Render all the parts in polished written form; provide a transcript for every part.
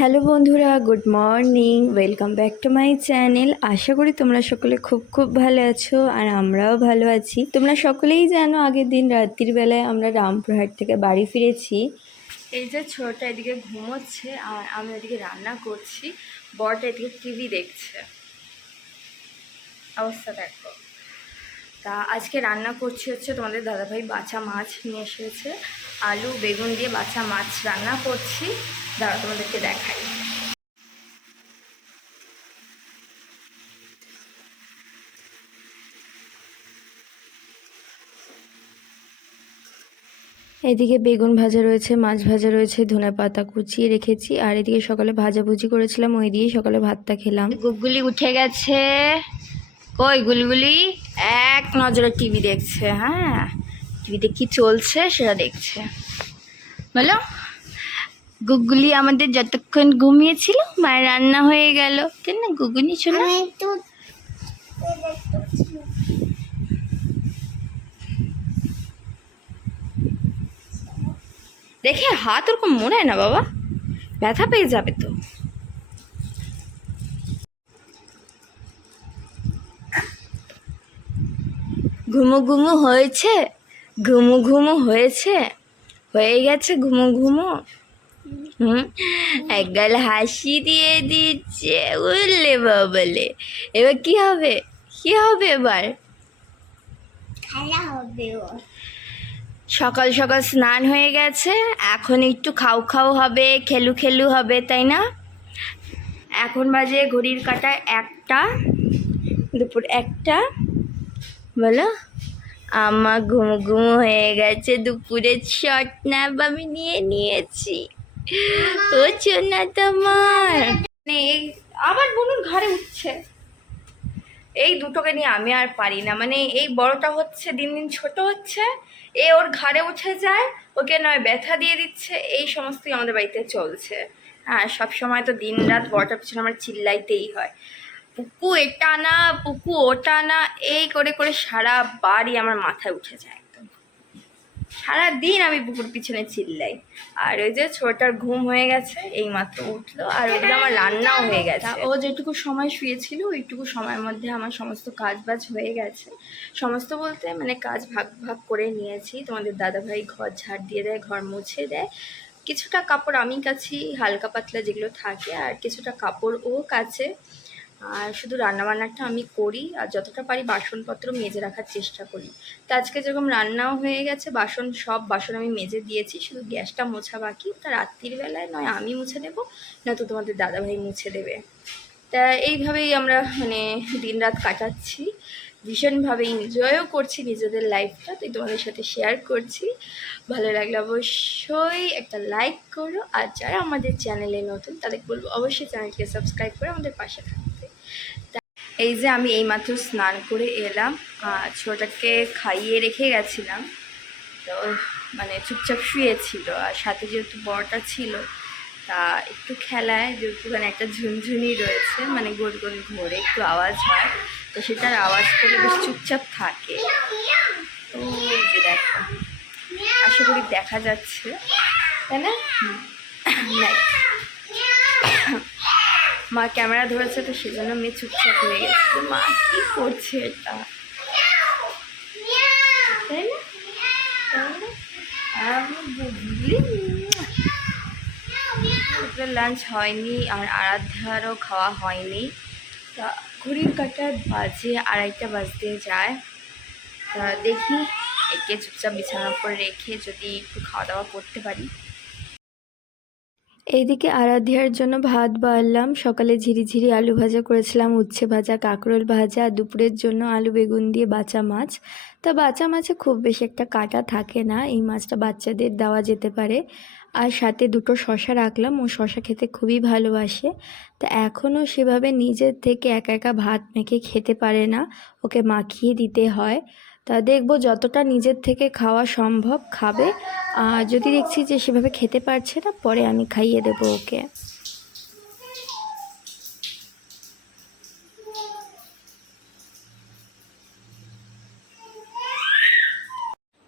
Hello বন্ধুরা, good morning. Welcome back to my channel. আশা করি তোমরা সকলে খুব খুব ভালো আছো আর আমরাও ভালো আছি। তোমরা সকলেই জানো আগের দিন রাত্রির বেলায় আমরা রামপুরহাট থেকে বাড়ি ফিরেছি। এই যে ছোটটা এদিকে ঘুমোচ্ছে আর আমি এদিকে রান্না করছি, বড়টা এদিকে টিভি দেখছে। অবস্থা দেখো। তা আজকে রান্না করছি হচ্ছে তোমাদের দাদাভাই বাছা মাছ নিয়ে এসেছে, আলু বেগুন দিয়ে বাছা মাছ রান্না করছি। দাঁড়া তোমাদেরকে দেখাই। এদিকে বেগুন ভাজা রয়েছে, মাছ ভাজা রয়েছে, ধনেপাতা কুচিয়ে রেখেছি আর এদিকে সকালে ভাজাভুজি করেছিলাম, ওই দিয়েই সকালে ভাতটা খেলাম। গুগগুলি উঠে গেছে। কই গুলগুলি? এক নজরে টিভি দেখছে। হ্যাঁ, টিভিতে কি চলছে সেটা দেখছে। বলো, গুগগুলি আমাদের যতক্ষণ ঘুমিয়েছিল মায়ের রান্না হয়ে গেল, তাই না গুগুনি শোনা? দেখে হাত ওরকম মনে না বাবা, ব্যথা পেয়ে যাবে তো। ঘুমু ঘুমু হয়েছে, ঘুমু ঘুমু হয়েছে, হয়ে গেছে ঘুমু ঘুমু। একগাল হাসি দিয়ে দিচ্ছে, বললে বাবলে। এবার কি হবে, কি হবে এবার? খেলা হবে। সকাল সকাল স্নান হয়ে গেছে, এখন একটু খাও খাও হবে, খেলু খেলু হবে, তাই না? এখন বাজে ঘড়ির কাঁটায় 1টা, দুপুর 1টা। বলো, আমার ঘুমু ঘুমু হয়ে গেছে, দুপুরের শট ন্যাপ আমি নিয়ে নিয়েছি। ও না তোমার এই আবার বলুন ঘাড়ে উঠছে। এই দুটোকে নিয়ে আমি আর পারি না, মানে এই বড়টা হচ্ছে দিন দিন ছোট হচ্ছে, এ ওর ঘাড়ে উঠে যায়, ওকে নয় ব্যথা দিয়ে দিচ্ছে, এই সমস্তই আমাদের বাড়িতে চলছে। হ্যাঁ, সবসময় তো দিন রাত বড়টার পিছনে আমার চিল্লাইতেই হয়, পুকু এটা না পুকু ওটা না, এই করে করে সারা বাড়ি আমার মাথায় উঠে যায় একদম। সারাদিন আমি পুকুর পিছনে চিল্লাই। আর ওই যে ছোটটার ঘুম হয়ে গেছে, এই মাত্র উঠলো, আর ওইদিকে আমার রান্নাও হয়ে গেছে। ও যেটুকু সময় শুয়েছিল ওইটুকু সময়ের মধ্যে আমার সমস্ত কাজ বাজ হয়ে গেছে। সমস্ত বলতে মানে কাজ ভাগ ভাগ করে নিয়েছি। তোমাদের দাদাভাই ঘর ঝাড় দিয়ে দেয়, ঘর মুছে দেয়, কিছুটা কাপড় আমি কাছি হালকা পাতলা যেগুলো থাকে, আর কিছুটা কাপড় ও কাছে। আর শুধু রান্নাবান্নাটা আমি করি, আর যতটা পারি বাসনপত্র মেজে রাখার চেষ্টা করি। তো আজকে যেরকম রান্নাও হয়ে গেছে, সব বাসন আমি মেজে দিয়েছি, শুধু গ্যাসটা মোছা বাকি। তা রাত্রির বেলায় নয় আমি মুছে দেবো, নয়তো তোমাদের দাদাভাই মুছে দেবে। তা এইভাবেই আমরা মানে দিনরাত কাটাচ্ছি, ভীষণভাবে এনজয়ও করছি নিজেদের লাইফটা, তাই তোমাদের সাথে শেয়ার করছি। ভালো লাগলে অবশ্যই একটা লাইক করো, আর যারা আমাদের চ্যানেলে নতুন তাদের বলবো অবশ্যই চ্যানেলকে সাবস্ক্রাইব করে আমাদের পাশে থাকতে। এই যে আমি এইমাত্র স্নান করে এলাম, ছোটাকে খাইয়ে রেখে গেছিলাম, তো মানে চুপচাপ শুয়েছিল, আর সাথে যেহেতু বড়টা ছিল তা একটু খেলায় যেহেতু মানে একটা ঝুনঝুনি রয়েছে, মানে গোল গোল ঘোরে, একটু আওয়াজ হয়, তো সেটার আওয়াজ করে বেশ চুপচাপ থাকে। তো এই যে দেখো, আশা করি দেখা যাচ্ছে, তাই না? মা ক্যামেরা ধরেছে, তো সেজন্য মেয়ে চুপচাপ হয়ে গেছে। তো মা কি করছে এটা, তাই না? লাঞ্চ হয়নি আর আরাধ্যারও খাওয়া হয়নি। তা ঘড়ির কাঁটার বাজে 2:30 বাজতে যায়। তা দেখি একে চুপচাপ বিছানার উপর রেখে যদি একটু খাওয়া দাওয়া করতে পারি। এইদিকে আরাধ্যার জন্য ভাত বাড়লাম। সকালে ঝিরিঝিরি আলু ভাজা করেছিলাম, উচ্ছে ভাজা, কাঁকরোল ভাজা, আর দুপুরের জন্য আলু বেগুন দিয়ে বাছা মাছ। তা বাছা মাছে খুব বেশি একটা কাঁটা থাকে না, এই মাছটা বাচ্চাদের দেওয়া যেতে পারে। আর সাথে 2টো শশা রাখলাম, ও শশা খেতে খুবই ভালোবাসে। তা এখনও সেভাবে নিজের থেকে একা একা ভাত মেখে খেতে পারে না, ওকে মাখিয়ে দিতে হয়। তা দেখবো যতটা নিজের থেকে খাওয়া সম্ভব খাবে, আর যদি দেখছি যে সেভাবে খেতে পারছে না, পরে আমি খাইয়ে দেবো ওকে।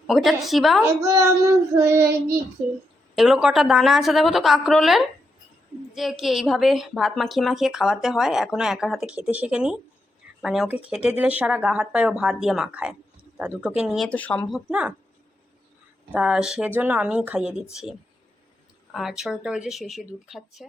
ওটা চিবাও, এগুলো কটা দানা আছে দেখো তো কাঁকরোলের। যে কি এইভাবে ভাত মাখিয়ে মাখিয়ে খাওয়াতে হয়, এখনও একার হাতে খেতে শেখেনি। মানে ওকে খেতে দিলে সারা গা হাত পায়ে ও ভাত দিয়ে মাখায়, তা দুটোকে নিয়ে তো সম্ভব না, তা সেজন্য আমিই খাইয়ে দিচ্ছি। আর ছোটটা ওই যে শুয়ে শুয়ে দুধ খাচ্ছে।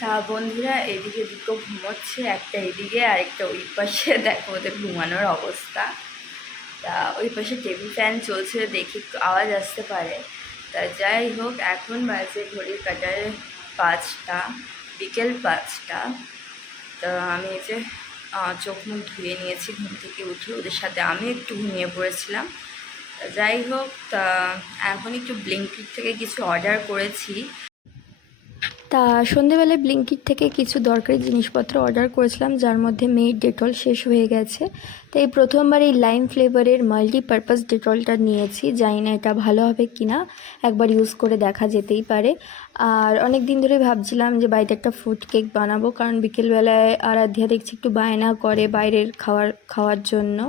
তা বন্ধুরা, এদিকে দুটো ঘুমোচ্ছে, একটা এদিকে আর একটা ওই পাশে। দেখো ওদের ঘুমানোর অবস্থা। তা ওই পাশে টেবিল ফ্যান চলছে, দেখি একটু আওয়াজ আসতে পারে। তা যাই হোক, এখন বাজে ঘড়ির কাটারে 5টা, বিকেল 5টা। তা আমি এই যে চোখ মুখ ধুয়ে নিয়েছি ঘুম থেকে উঠে, ওদের সাথে আমি একটু ঘুমিয়ে পড়েছিলাম। তা যাই হোক, তা এখন একটু ব্লিঙ্কিট থেকে কিছু অর্ডার করেছি। তা সন্ধেবেলায় ব্লিঙ্কিট থেকে কিছু দরকারি জিনিসপত্র অর্ডার করেছিলাম, যার মধ্যে মেড ডেটল শেষ হয়ে গেছে। তো এই প্রথমবার এই লাইম ফ্লেভারের মাল্টিপারপাস ডেটলটা নিয়েছি। জানি না এটা ভালো হবে কি না, একবার ইউজ করে দেখা যেতেই পারে। আর অনেক দিন ধরে ভাবছিলাম যে বাড়িতে একটা ফ্রুট কেক বানাবো, কারণ বিকেলবেলায় আরাধ্যা দেখছি একটু বায়না করে বাইরের খাওয়ার জন্য।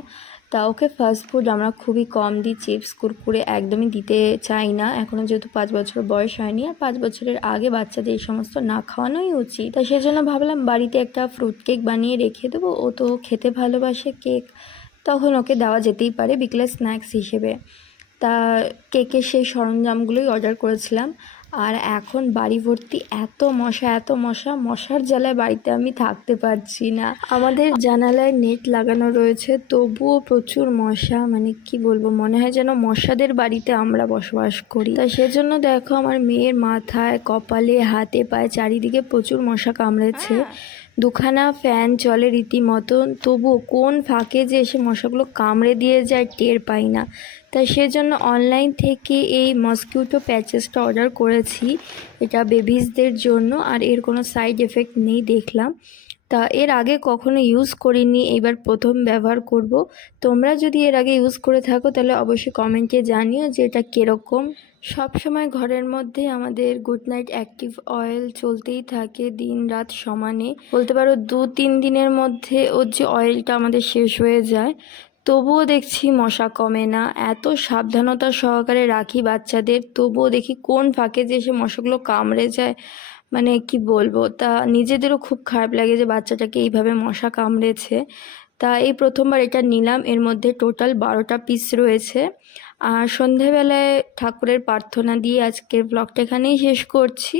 তা ওকে ফাস্টফুড আমরা খুবই কম দিই, চিপস কুরকুরে একদমই দিতে চাই না, এখনও যেহেতু 5 বছর বয়স হয়নি। আর 5 বছরের আগে বাচ্চাদের এই সমস্ত না খাওয়ানোই উচিত। তাই সেজন্য ভাবলাম বাড়িতে একটা ফ্রুট কেক বানিয়ে রেখে দেবো, ও তো খেতে ভালোবাসে কেক, তখন ওকে দেওয়া যেতেই পারে বিকেলের স্ন্যাক্স হিসেবে। তা কেকের সেই সরঞ্জামগুলোই অর্ডার করেছিলাম। আর এখন বাড়ি ভর্তি এত মশা, মশার জ্বালায় বাড়িতে আমি থাকতে পারছি না। আমাদের জানালায় নেট লাগানো রয়েছে, তবুও প্রচুর মশা, মানে কি বলবো, মনে হয় যেন মশাদের বাড়িতে আমরা বসবাস করি। তা সেজন্য দেখো আমার মেয়ের মাথায়, কপালে, হাতে পায়ে চারিদিকে প্রচুর মশা কামড়েছে। দুখানা ফ্যান চলে রীতিমতন, তবুও কোন ফাঁকে যে এসে মশাগুলো কামড়ে দিয়ে যায় টের পাই না। তাই সেজন্য অনলাইন থেকে এই মসকিউটো প্যাচেসটা অর্ডার করেছি। এটা বেবিসদের জন্য, আর এর কোনো সাইড এফেক্ট নেই দেখলাম। তা এর আগে কখনো ইউজ করিনি, এইবার প্রথম ব্যবহার করব। তোমরা যদি এর আগে ইউজ করে থাকো তাহলে অবশ্যই কমেন্টে জানিও যে এটা কীরকম। সব সময় ঘরের মধ্যে আমাদের গুড নাইট অ্যাক্টিভ অয়েল চলতেই থাকে দিন রাত সমানে, বলতে পারো 2-3 দিনের মধ্যে ওর যে অয়েলটা আমাদের শেষ হয়ে যায়, তবুও দেখছি মশা কমে না। এত সাবধানতা সহকারে রাখি বাচ্চাদের, তবুও দেখি কোন ফাঁকে যে সে মশাগুলো কামড়ে যায়, মানে কি বলবো। তা নিজেদেরও খুব খারাপ লাগে যে বাচ্চাটাকে এইভাবে মশা কামড়েছে। তা এই প্রথমবার এটা নিলাম, এর মধ্যে টোটাল 12টা পিস রয়েছে। আর সন্ধেবেলায় ঠাকুরের প্রার্থনা দিয়ে আজকের ব্লগটা এখানেই শেষ করছি।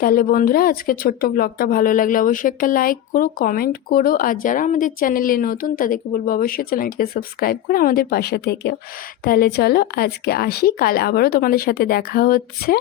তাহলে বন্ধুরা, আজকে ছোট্ট ব্লগটা ভালো লাগলে অবশ্যই একটা লাইক করো, কমেন্ট করো। আর যারা আমাদের চ্যানেলে নতুন তাদেরকে বলবো অবশ্যই চ্যানেলটিকে সাবস্ক্রাইব করে আমাদের পাশে থেকেও। তাহলে চলো আজকে আসি, কাল আবারও তোমাদের সাথে দেখা হচ্ছে।